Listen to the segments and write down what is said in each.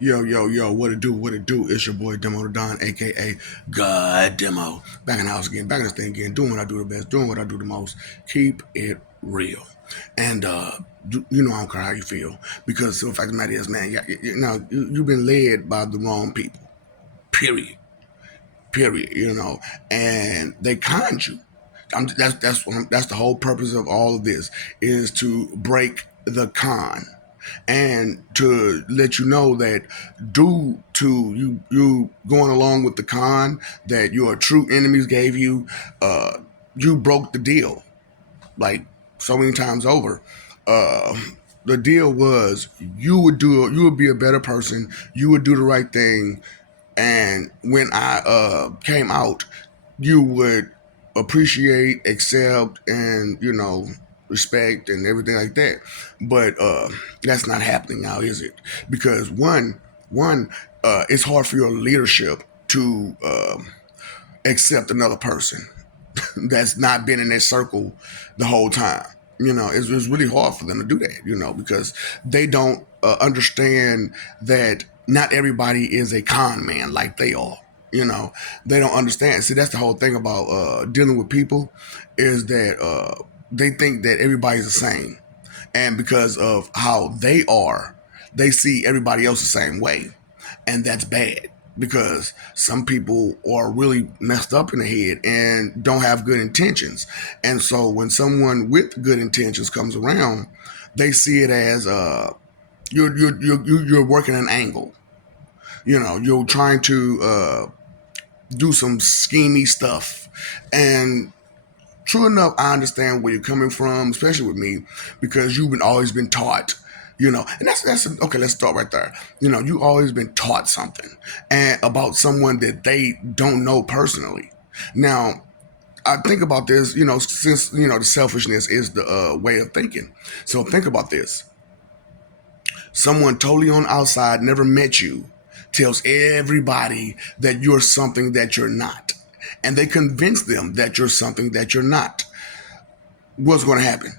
Yo, yo, yo, what it do, what it do? It's your boy Demo the Don, aka God Demo. Back in the house again, back in this thing again, doing what I do the best, doing what I do the most. Keep it real. And you know I don't care how you feel. Because the fact of the matter is, man, you've been led by the wrong people. Period. Period. And they conned you. That's the whole purpose of all of this is to break the con and to let you know that due to you going along with the con that your true enemies gave you, you broke the deal like so many times over. Uh, the deal was you would be a better person, you would do the right thing, and when I came out, you would appreciate, accept, and respect and everything like that. But that's not happening now, is it? Because one, it's hard for your leadership to accept another person that's not been in that circle the whole time. It's really hard for them to do that, because they don't understand that not everybody is a con man like they are. They don't understand. See, that's the whole thing about dealing with people is that they think that everybody's the same. And because of how they are, they see everybody else the same way. And that's bad because some people are really messed up in the head and don't have good intentions. And so when someone with good intentions comes around, they see it as you're working an angle. You're trying to do some schemy stuff. And true enough, I understand where you're coming from, especially with me, because you've been always been taught, and that's okay. Let's start right there. You always been taught something and about someone that they don't know personally. Now, I think about this, since the selfishness is the way of thinking. So think about this: someone totally on the outside, never met you, tells everybody that you're something that you're not, and they convince them that you're something that you're not. What's going to happen?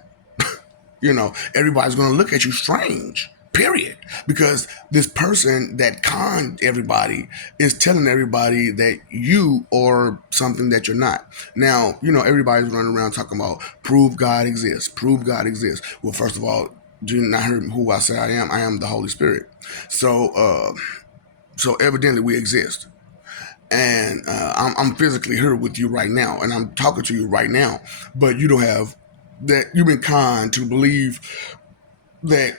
Everybody's going to look at you strange, period. Because this person that conned everybody is telling everybody that you are something that you're not. Now, everybody's running around talking about prove God exists, prove God exists. Well, first of all, do you not hear who I say I am? I am the Holy Spirit. So evidently we exist. And I'm physically here with you right now, and I'm talking to you right now. But you don't have that. You've been kind to believe that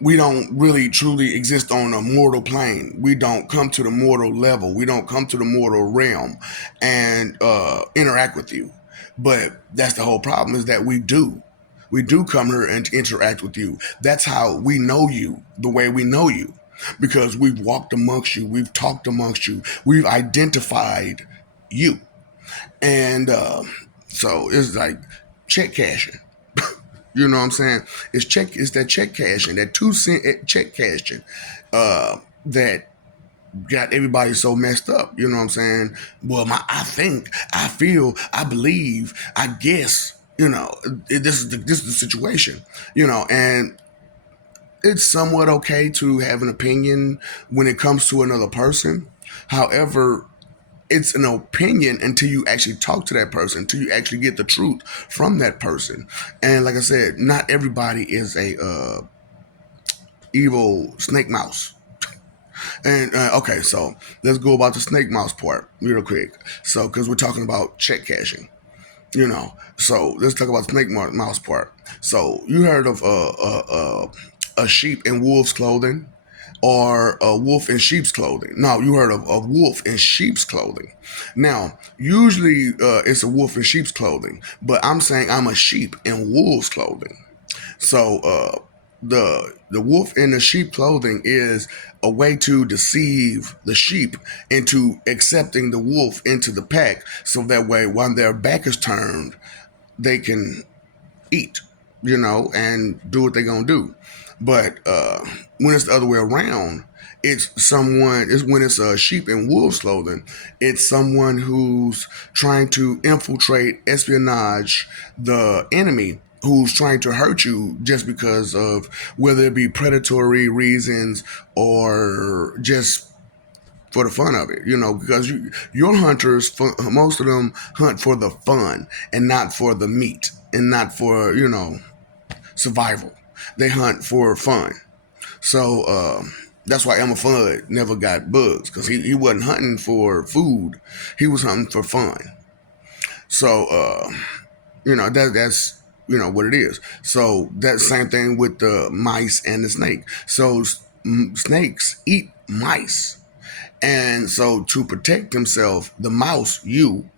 we don't really truly exist on a mortal plane. We don't come to the mortal level. We don't come to the mortal realm and interact with you. But that's the whole problem is that we do. We do come here and interact with you. That's how we know you the way we know you. Because we've walked amongst you, we've talked amongst you, we've identified you. And so it's like check cashing. You know what I'm saying? It's that check cashing, that 2 cent check cashing, that got everybody so messed up. You know what I'm saying? Well, I think, I feel, I believe, I guess. This is the situation. And it's somewhat okay to have an opinion when it comes to another person. However, it's an opinion until you actually talk to that person, until you actually get the truth from that person. And like I said, not everybody is a evil snake mouse. And okay, so let's go about the snake mouse part real quick. So, because we're talking about check cashing, so let's talk about the snake mouse part. So, you heard of a sheep in wolf's clothing or a wolf in sheep's clothing? No, you heard of a wolf in sheep's clothing. Now, usually it's a wolf in sheep's clothing, but I'm saying I'm a sheep in wolf's clothing. So the wolf in the sheep clothing is a way to deceive the sheep into accepting the wolf into the pack, so that way when their back is turned, they can eat, and do what they're gonna do. But when it's the other way around, it's when it's a sheep in wolf's clothing, it's someone who's trying to infiltrate, espionage the enemy who's trying to hurt you just because of whether it be predatory reasons or just for the fun of it, because your hunters, most of them hunt for the fun and not for the meat and not for, survival. They hunt for fun. So that's why Elmer Fudd never got bugs, because he wasn't hunting for food. He was hunting for fun. So, that's what it is. So that same thing with the mice and the snake. So snakes eat mice. And so to protect himself, the mouse, you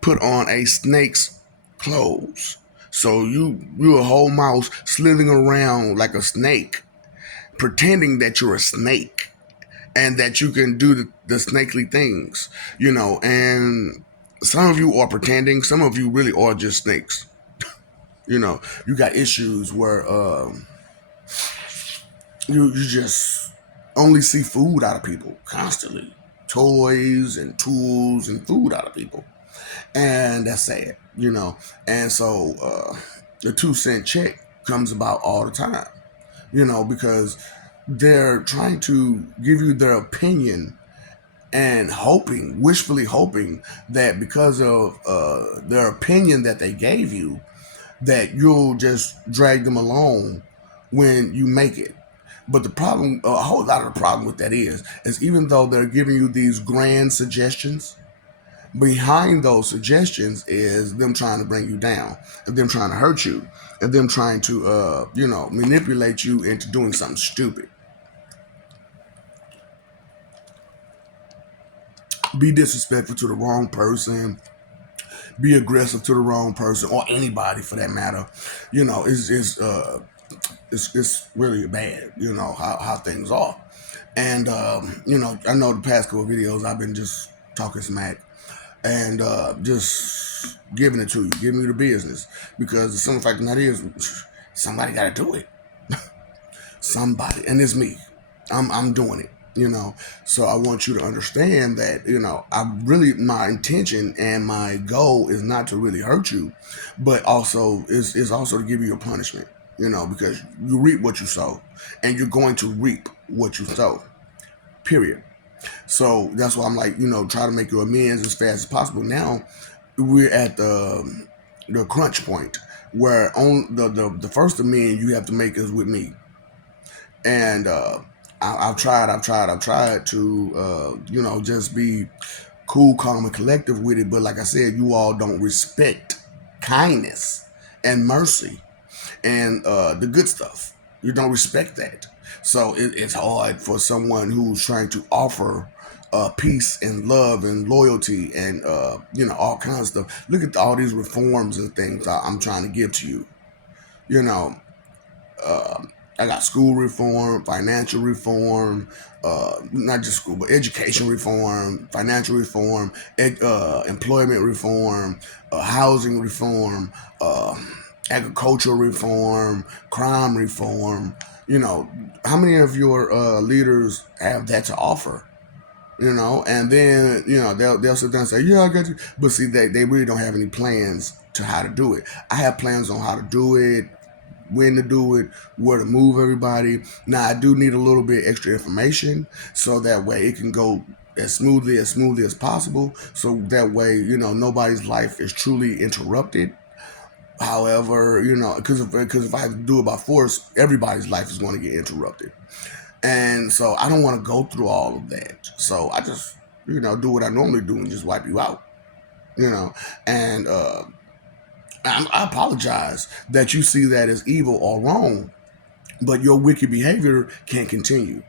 put on a snake's clothes. So you a whole mouse slithering around like a snake, pretending that you're a snake and that you can do the snakely things, and some of you are pretending, some of you really are just snakes. You got issues where you just only see food out of people constantly, toys and tools and food out of people, and that's sad, and so the 2 cent check comes about all the time, because they're trying to give you their opinion and hoping, wishfully hoping, that because of their opinion that they gave you, that you'll just drag them along when you make it. But the problem, a whole lot of the problem with that is even though they're giving you these grand suggestions, behind those suggestions is them trying to bring you down, and them trying to hurt you, and them trying to, manipulate you into doing something stupid. Be disrespectful to the wrong person, be aggressive to the wrong person, or anybody for that matter. It's really bad. How things are, and I know the past couple of videos I've been just talking smack and just giving it to you, giving you the business, because the simple fact of the matter is, somebody got to do it. Somebody, and it's me. I'm doing it. So I want you to understand that, my intention and my goal is not to really hurt you, but also is also to give you a punishment, because you reap what you sow, and you're going to reap what you sow, period. So that's why I'm like, try to make your amends as fast as possible. Now we're at the crunch point where on the first amend you have to make is with me. And I've tried to, just be cool, calm, and collective with it. But like I said, you all don't respect kindness and mercy and the good stuff. You don't respect that. So it's hard for someone who's trying to offer peace and love and loyalty and, all kinds of stuff. Look at all these reforms and things I'm trying to give to you. You know, uh, I got school reform, financial reform, not just school, but education reform, financial reform, employment reform, housing reform, agricultural reform, crime reform. How many of your leaders have that to offer? And then they'll sit down and say, yeah, I got you, but see, they really don't have any plans to how to do it. I have plans on how to do it, when to do it, where to move everybody. Now I do need a little bit extra information so that way it can go as smoothly as possible. So that way, nobody's life is truly interrupted. However, because if I have to do it by force, everybody's life is going to get interrupted. And so I don't want to go through all of that. So I just, do what I normally do and just wipe you out. And I apologize that you see that as evil or wrong, but your wicked behavior can't continue.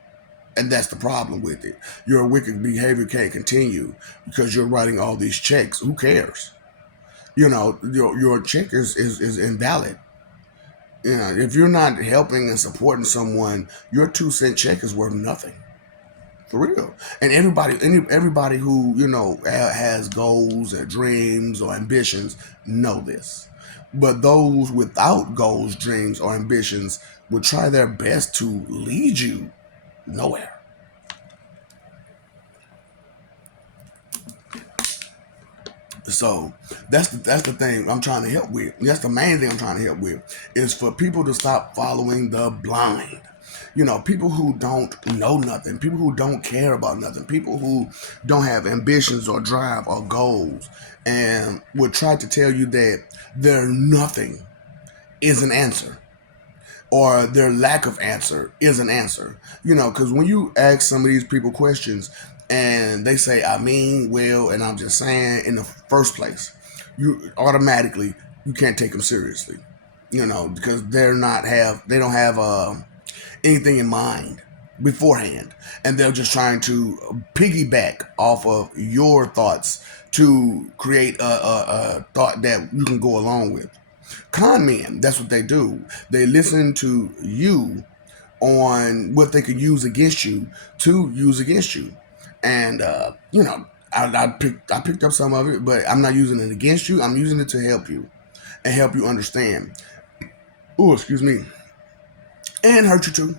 And that's the problem with it. Your wicked behavior can't continue because you're writing all these checks. Who cares? Your check is invalid. If you're not helping and supporting someone, your 2 cent check is worth nothing. For real. And everybody who, has goals or dreams or ambitions know this. But those without goals, dreams, or ambitions will try their best to lead you nowhere. So that's the thing I'm trying to help with. That's the main thing I'm trying to help with is for people to stop following the blind. People who don't know nothing, people who don't care about nothing, people who don't have ambitions or drive or goals, and would try to tell you that their nothing is an answer or their lack of answer is an answer. Because when you ask some of these people questions and they say, I mean, well, and I'm just saying in the first place, you automatically, you can't take them seriously, because they don't have anything in mind beforehand. And they're just trying to piggyback off of your thoughts to create a thought that you can go along with. Con men, that's what they do. They listen to you on what they could use against you to use against you. And I picked up some of it, but I'm not using it against you. I'm using it to help you and help you understand. Oh, excuse me. And hurt you too.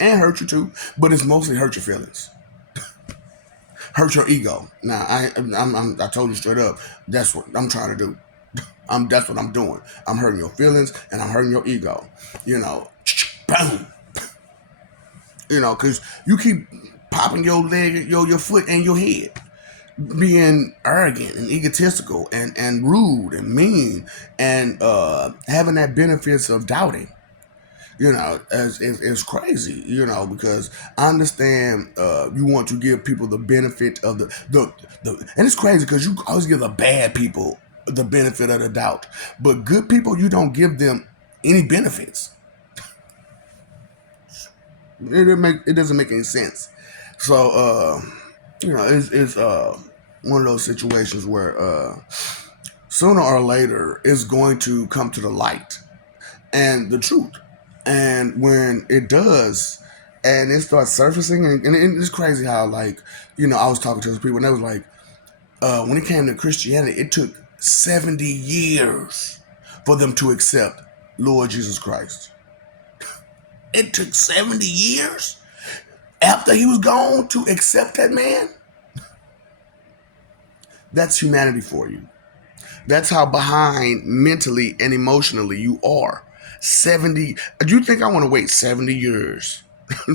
And hurt you too. But it's mostly hurt your feelings. Hurt your ego. Now I told you straight up. That's what I'm trying to do. That's what I'm doing. I'm hurting your feelings and I'm hurting your ego. Boom. Because you keep popping your leg, your foot, and your head, being arrogant and egotistical and rude and mean, and having that benefits of doubting. As it's crazy. Because I understand you want to give people the benefit of the and it's crazy because you always give the bad people the benefit of the doubt, but good people you don't give them any benefits. It doesn't make any sense. So it's one of those situations where sooner or later it's going to come to the light and the truth. And when it does, and it starts surfacing, and it's crazy how, like, I was talking to those people, and they was like, when it came to Christianity, it took 70 years for them to accept Lord Jesus Christ. It took 70 years after he was gone to accept that man. That's humanity for you. That's how behind mentally and emotionally you are. 70. Do you think I want to wait 70 years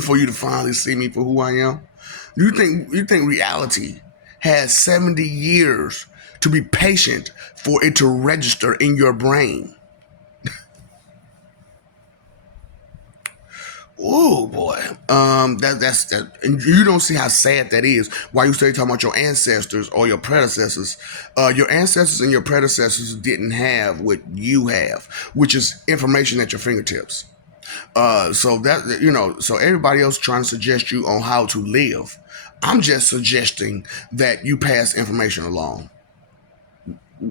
for you to finally see me for who I am? You think reality has 70 years to be patient for it to register in your brain? Oh boy, that's that. And you don't see how sad that is. Why you say talking about your ancestors or your predecessors? Your ancestors and your predecessors didn't have what you have, which is information at your fingertips. So everybody else trying to suggest you on how to live. I'm just suggesting that you pass information along.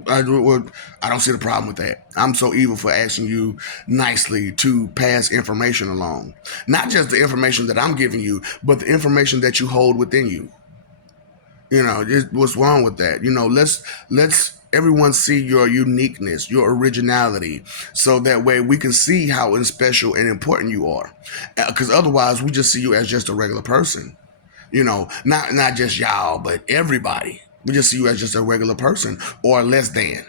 I don't see the problem with that. I'm so evil for asking you nicely to pass information along. Not just the information that I'm giving you, but the information that you hold within you. What's wrong with that? Let's everyone see your uniqueness, your originality, so that way we can see how special and important you are. Because otherwise, we just see you as just a regular person. Not just y'all, but everybody. We just see you as just a regular person or less than.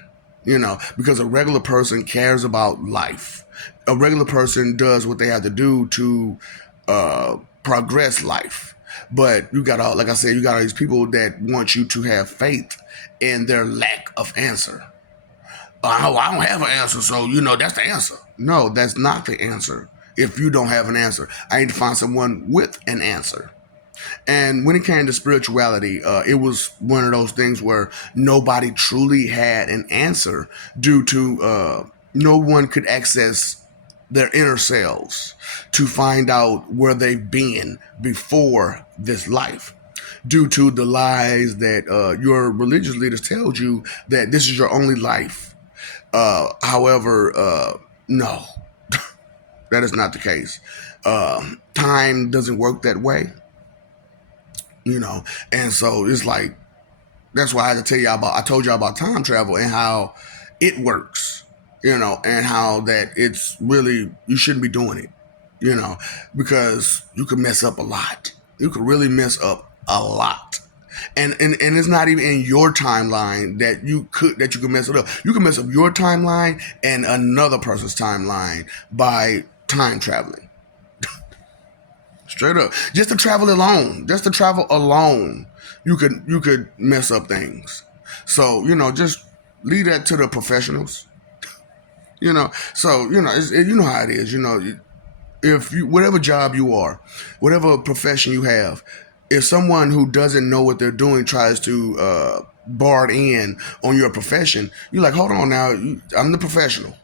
Because a regular person cares about life. A regular person does what they have to do to progress life. But you got all, like I said, you got all these people that want you to have faith in their lack of answer. Oh, I don't have an answer, so that's the answer. No, that's not the answer. If you don't have an answer, I need to find someone with an answer. And when it came to spirituality, it was one of those things where nobody truly had an answer due to no one could access their inner selves to find out where they've been before this life. Due to the lies that your religious leaders told you that this is your only life. However, no, that is not the case. Time doesn't work that way. And so it's like, that's why I had to tell you about, I told you about time travel and how it works, and how that it's really, you shouldn't be doing it, because you can mess up a lot. You can really mess up a lot. And it's not even in your timeline that you can mess it up. You can mess up your timeline and another person's timeline by time traveling. Straight up, just to travel alone, you could mess up things. So just leave that to the professionals. You know how it is. If you whatever job you are, whatever profession you have, if someone who doesn't know what they're doing tries to bar it in on your profession, you're like, hold on now, I'm the professional.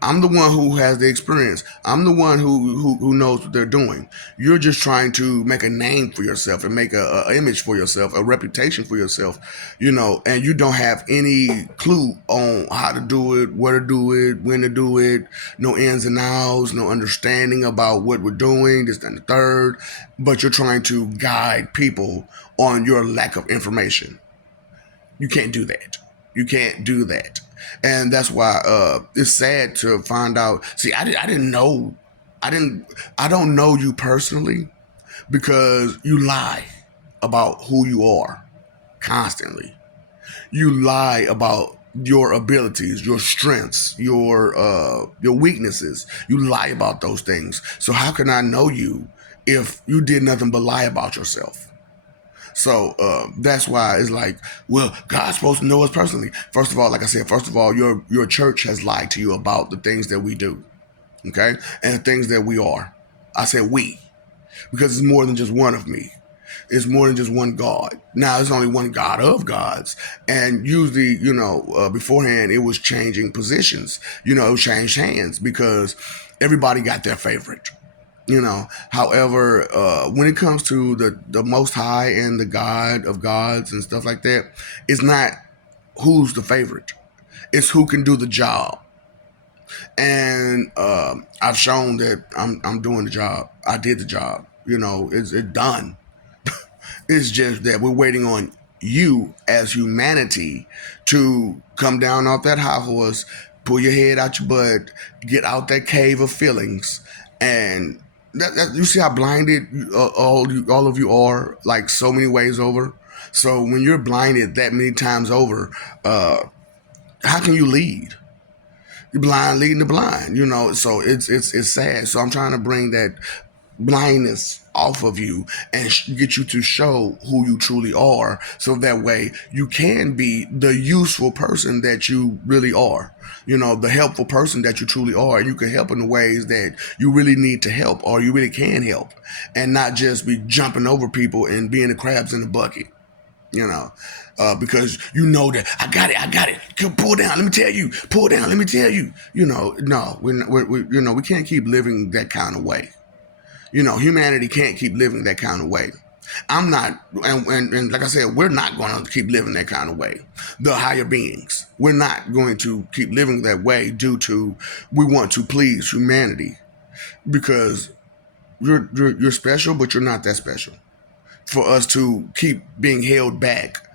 I'm the one who has the experience. I'm the one who knows what they're doing. You're just trying to make a name for yourself and make a image for yourself, a reputation for yourself, and you don't have any clue on how to do it, where to do it, when to do it, no ins and outs, no understanding about what we're doing, this and the third, but you're trying to guide people on your lack of information. You can't do that. You can't do that. And that's why it's sad to find out. See, I didn't know. I don't know you personally because you lie about who you are constantly. You lie about your abilities, your strengths, your weaknesses. You lie about those things. So how can I know you if you did nothing but lie about yourself? So that's why it's like, well, God's supposed to know us personally. First of all, like I said, your church has lied to you about the things that we do, okay, and the things that we are. I said we because it's more than just one of me. It's more than just one God. Now, there's only one God of gods, and usually, beforehand, it was changing positions. It would change hands because everybody got their favorite. However, when it comes to the Most High and the God of gods and stuff like that, it's not who's the favorite. It's who can do the job. And I've shown that I'm doing the job. I did the job. It's done. It's just that we're waiting on you as humanity to come down off that high horse, pull your head out your butt, get out that cave of feelings, and you see how blinded all of you are, like so many ways over. So when you're blinded that many times over, how can you lead? You're blind leading the blind, So it's sad. So I'm trying to bring that blindness off of you and get you to show who you truly are, so that way you can be the useful person that you really are, the helpful person that you truly are, and you can help in the ways that you really need to help or you really can help, and not just be jumping over people and being the crabs in the bucket. Because that I got it. Pull down. Let me tell you. Pull down. Let me tell you. No, we can't keep living that kind of way. Humanity can't keep living that kind of way. I'm not, and like I said, we're not going to keep living that kind of way. The higher beings, we're not going to keep living that way due to we want to please humanity, because you're special, but you're not that special for us to keep being held back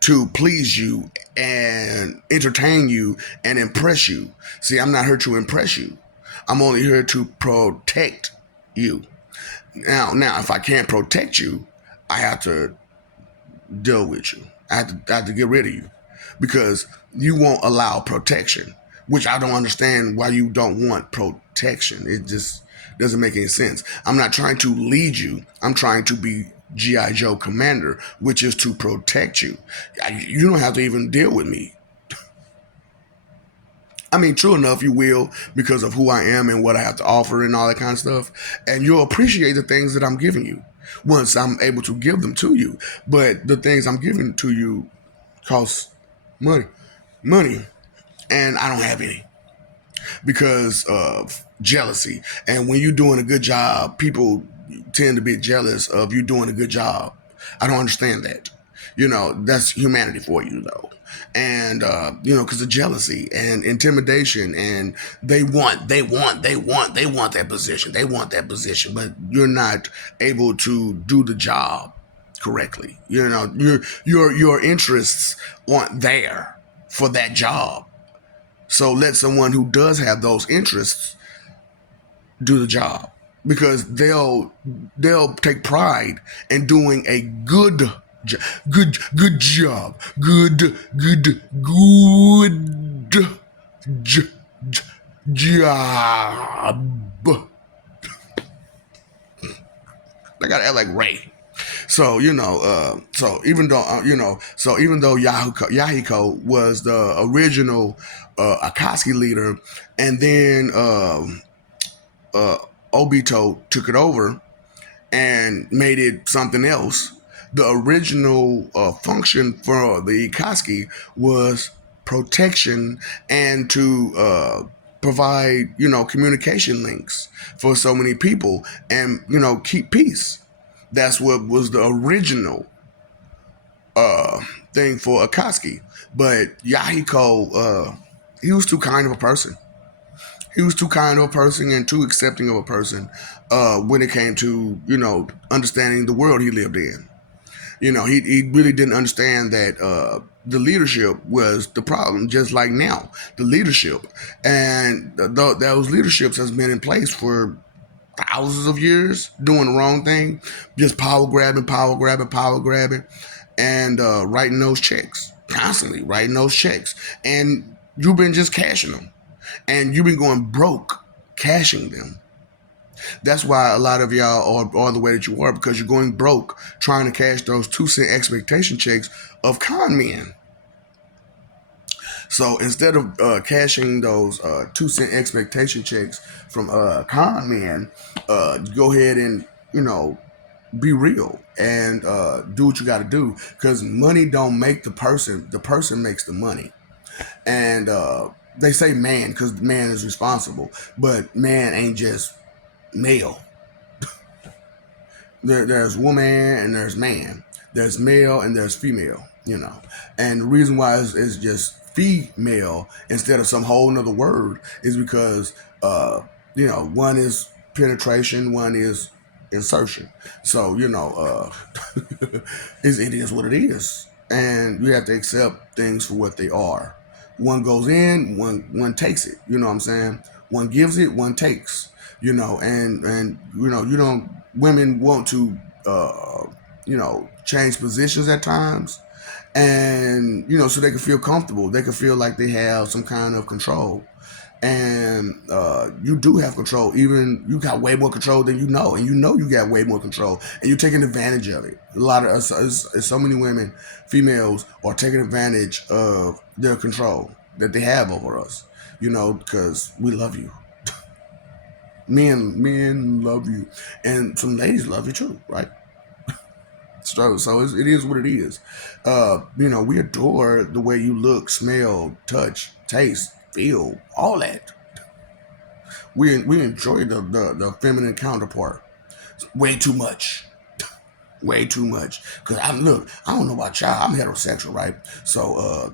to please you and entertain you and impress you. See, I'm not here to impress you. I'm only here to protect you. Now, if I can't protect you, I have to deal with you. I have to get rid of you because you won't allow protection, which I don't understand why you don't want protection. It just doesn't make any sense. I'm not trying to lead you. I'm trying to be G.I. Joe Commander, which is to protect you. You don't have to even deal with me. I mean, true enough, you will, because of who I am and what I have to offer and all that kind of stuff. And you'll appreciate the things that I'm giving you once I'm able to give them to you. But the things I'm giving to you cost money. Money. And I don't have any because of jealousy. And when you're doing a good job, people tend to be jealous of you doing a good job. I don't understand that. That's humanity for you, though. And, because of jealousy and intimidation, and they want that position. They want that position, but you're not able to do the job correctly. Your interests aren't there for that job. So let someone who does have those interests do the job. because they'll take pride in doing a good job, good j- j- job. I gotta act like Ray. So even though Yahiko was the original Akatsuki leader, and then uh, Obito took it over and made it something else. The original function for the Akatsuki was protection and to provide communication links for so many people and keep peace. That's what was the original uh, thing for Akatsuki. But Yahiko, he was too kind of a person. He was too kind of a person and too accepting of a person when it came to understanding the world he lived in. He really didn't understand that the leadership was the problem. Just like now, the leadership and those leaderships has been in place for thousands of years, doing the wrong thing, just power grabbing, power grabbing, and writing those checks constantly, writing those checks, and you've been just cashing them, and you've been going broke cashing them. That's why a lot of y'all are the way that you are, because you're going broke trying to cash those 2 cent expectation checks of con men. So instead of cashing those 2 cent expectation checks from con men, go ahead and be real and do what you got to do, because money don't make the person makes the money. And they say man because man is responsible, but man ain't just male. There's woman and there's man. There's male and there's female. And the reason why it's just female instead of some whole nother word is because one is penetration, one is insertion. So it is what it is, and you have to accept things for what they are. One goes in, one takes it. You know what I'm saying? One gives it, one takes. And you don't. Women want to change positions at times, and so they can feel comfortable. They can feel like they have some kind of control, and you do have control. Even you got way more control than and you got way more control, and you're taking advantage of it. A lot of us, so many women, females, are taking advantage of their control that they have over us. Because we love you. Men love you, and some ladies love you too, right? So it is what it is. We adore the way you look, smell, touch, taste, feel, all that. We enjoy the feminine counterpart way too much. Way too much. Cause I don't know about y'all. I'm heterosexual, right? So I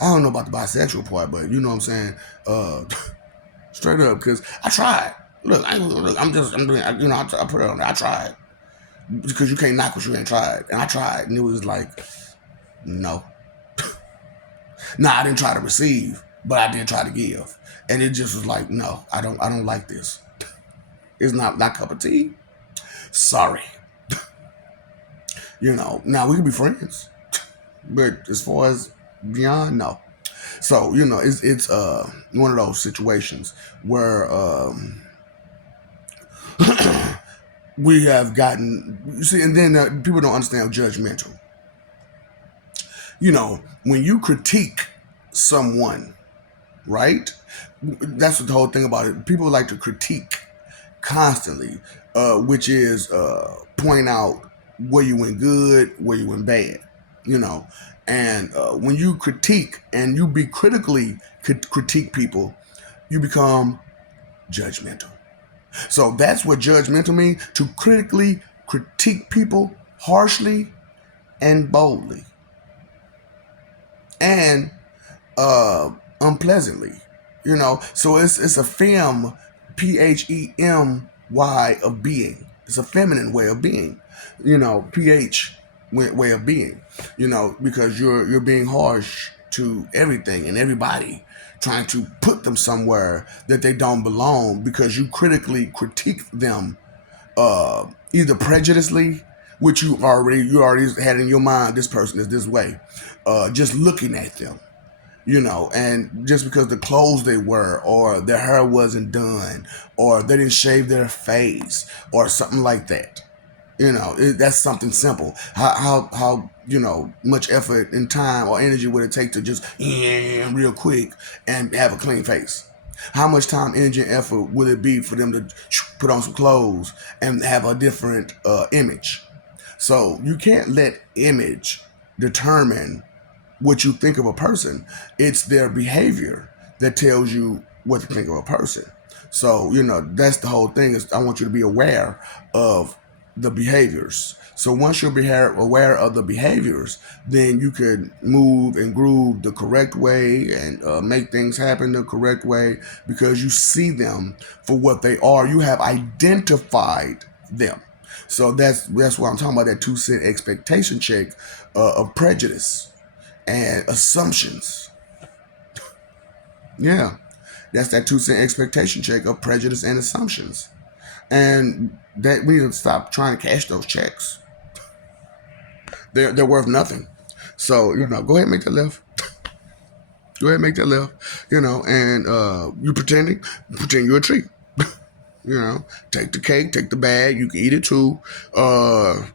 don't know about the bisexual part, but you know what I'm saying. Straight up, because I tried. I'm doing. I put it on there. I tried, because you can't knock what you ain't tried, and I tried, and it was like, no. Nah, I didn't try to receive, but I did try to give, and it just was like, no, I don't like this. It's not my cup of tea. Sorry. Now we can be friends, but as far as beyond, no. So it's one of those situations where we have gotten, you see, and then people don't understand judgmental. When you critique someone, right? That's what the whole thing about it. People like to critique constantly, which is point out where you went good, where you went bad. And when you critique and you be critically critique people, you become judgmental. So that's what judgmental means: to critically critique people harshly and boldly and unpleasantly. So it's a PHEMY of being. It's a feminine way of being. PH way of being. Because you're being harsh to everything and everybody, trying to put them somewhere that they don't belong because you critically critique them, either prejudicely, which you already had in your mind, this person is this way, just looking at them, and just because the clothes they wear, or their hair wasn't done, or they didn't shave their face, or something like that. That's something simple. How much effort and time or energy would it take to just real quick and have a clean face? How much time, energy, and effort would it be for them to put on some clothes and have a different image? So you can't let image determine what you think of a person. It's their behavior that tells you what to think of a person. So, that's the whole thing, is I want you to be aware of the behaviors. So once you're aware of the behaviors, then you can move and groove the correct way and make things happen the correct way, because you see them for what they are. You have identified them. So that's what I'm talking about, that 2 cent expectation check of prejudice and assumptions. Yeah, that's that 2 cent expectation check of prejudice and assumptions. And that we need to stop trying to cash those checks. They're worth nothing. So, go ahead and make that left. Go ahead and make that left. And you pretend you're a tree. Take the cake, take the bag. You can eat it too.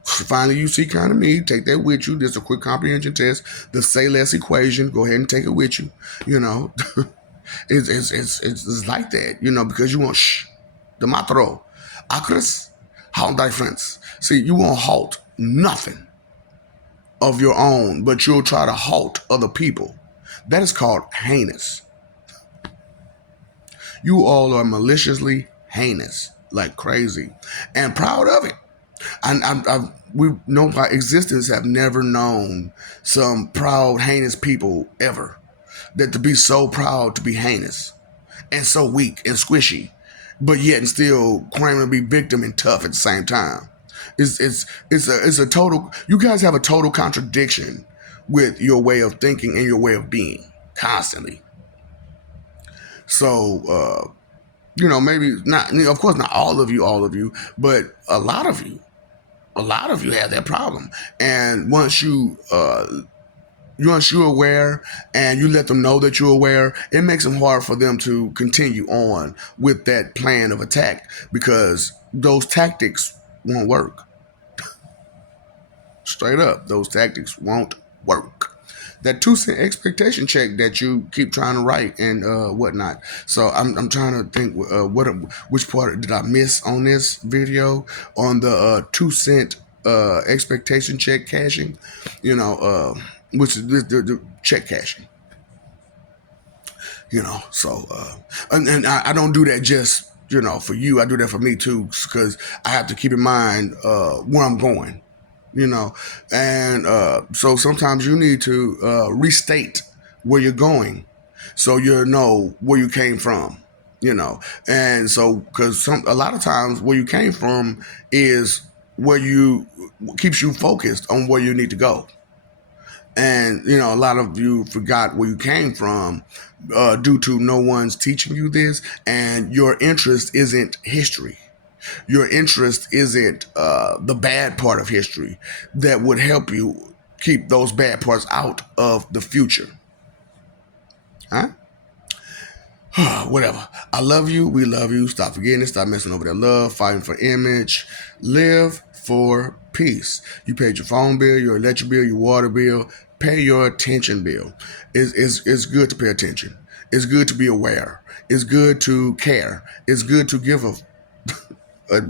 Finally, you see kind of me. Take that with you. There's a quick comprehension test, the say less equation. Go ahead and take it with you. It's like that. Because you want the matro, acres, halt difference. See, you won't halt nothing of your own, but you'll try to halt other people. That is called heinous. You all are maliciously heinous, like crazy, and proud of it. We know by existence have never known some proud, heinous people ever. That to be so proud to be heinous, and so weak and squishy, but yet and still claiming to be victim and tough at the same time. It's a total. You guys have a total contradiction with your way of thinking and your way of being constantly. So, maybe not, of course, not all of you, but a lot of you have that problem. And once you're aware and you let them know that you're aware, it makes them hard for them to continue on with that plan of attack, because those tactics won't work. Straight up, those tactics won't work. That 2 cent expectation check that you keep trying to write and whatnot. So I'm trying to think which part did I miss on this video on the 2 cent expectation check cashing, which is the check cashing. So and I don't do that just for you. I do that for me too, because I have to keep in mind where I'm going. And so sometimes you need to restate where you're going, so you know where you came from. And so because a lot of times where you came from is where you keeps you focused on where you need to go. And a lot of you forgot where you came from due to no one's teaching you this, and your interest isn't history. Your interest isn't the bad part of history that would help you keep those bad parts out of the future. Huh? Whatever. I love you. We love you. Stop forgetting it. Stop messing over that love. Fighting for image. Live for peace. You paid your phone bill, your electric bill, your water bill. Pay your attention bill. It's good to pay attention. It's good to be aware. It's good to care. It's good to give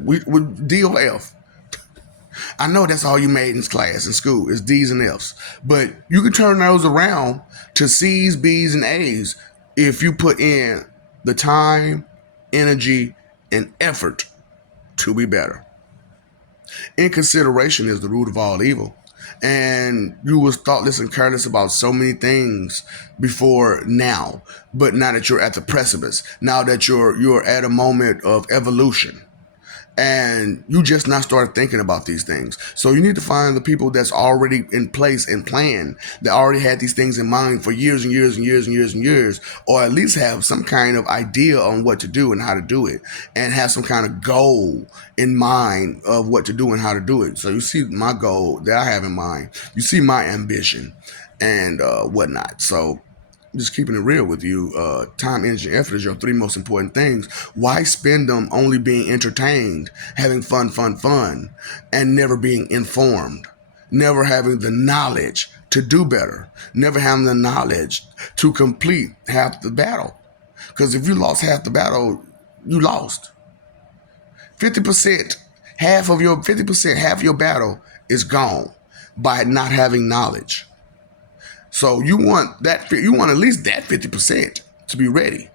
with D or F. I know that's all you made in class in school is D's and F's, but you can turn those around to C's, B's, and A's if you put in the time, energy, and effort to be better. Inconsideration is the root of all evil, and you was thoughtless and careless about so many things before now, but now that you're at the precipice, now that you're at a moment of evolution, and you just not started thinking about these things. So you need to find the people that's already in place and plan, that already had these things in mind for years and years and years and years and years, or at least have some kind of idea on what to do and how to do it, and have some kind of goal in mind of what to do and how to do it. So you see my goal that I have in mind, you see my ambition and whatnot. So just keeping it real with you, time, energy, and effort is your three most important things. Why spend them only being entertained, having fun, and never being informed, never having the knowledge to do better, never having the knowledge to complete half the battle? Because if you lost half the battle, you lost 50%. Half of your battle is gone by not having knowledge. So you want that. You want at least that 50% to be ready,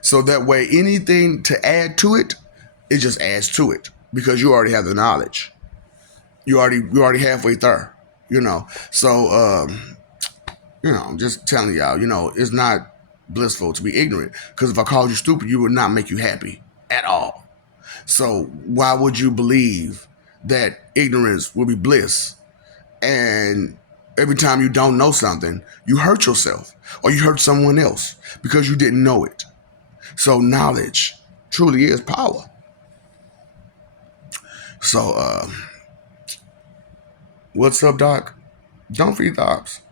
so that way anything to add to it, it just adds to it because you already have the knowledge. You already halfway there. So I'm just telling y'all. It's not blissful to be ignorant, because if I called you stupid, you would not make you happy at all. So why would you believe that ignorance will be bliss? And every time you don't know something, you hurt yourself or you hurt someone else because you didn't know it. So knowledge truly is power. So what's up, Doc? Don't forget the ops.